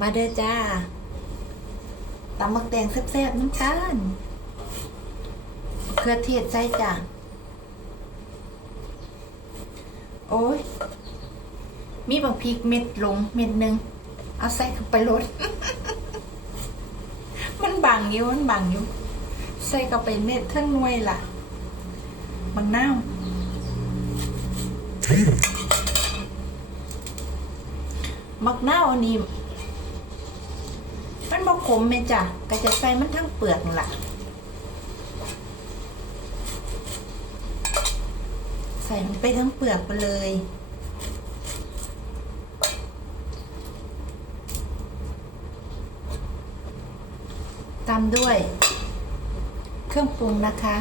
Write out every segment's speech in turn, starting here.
มาเด้อจ้าตำมักแดงแซ่บๆน้ำตาลเครือเทศใส่จ้าโอ้ย มีบางพริกเม็ดลงเม็ดหนึ่งเอาใส่เข้าไปรดมันบางอยู่มันบางอยู่ ใส่เข้าไปเม็ดเท่าน่วยล่ะ มันน่าวมักนาวอันนี้ มันบ่ขมแม่จ้ะก็จะใส่มันทั้งเปลือกนั่นล่ะ ใส่มันไปทั้งเปลือกไปเลยตามด้วย เครื่องปรุงนะคะ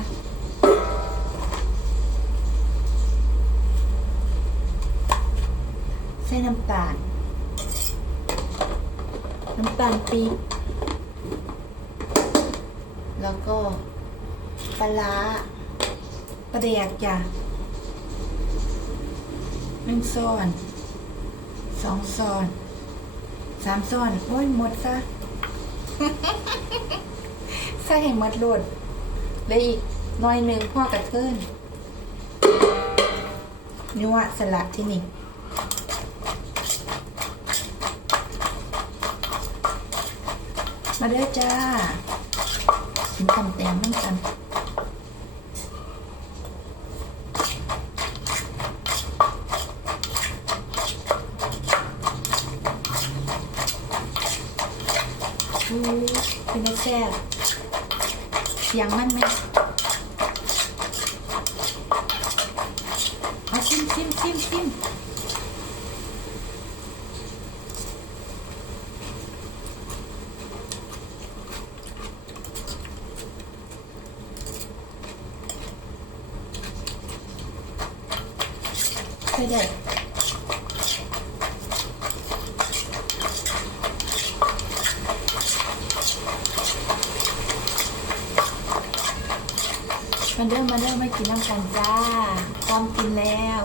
ใส่น้ำตาล น้ำตาลปี๊บแล้วก็ปลาร้าปลาเดียกจ้ะหนึ่งซ้อนสองซ้อนสามซ้อน โอ้ยหมดซะใส่ให้หมดโหลดเหลยอีกหน้อยหนึ่งพ่อกระเทินนี่ว่าสลัดที่นี่ มาเด้อจ้ากินตำแตงน้ำกันอู้เป็นแซ่บเสียงมันไหมเอาชิมชิมชิมชิม ใช่ได้มาเด้อมาเด้อมากินน้ำกันจ้าพร้อมกินแล้ว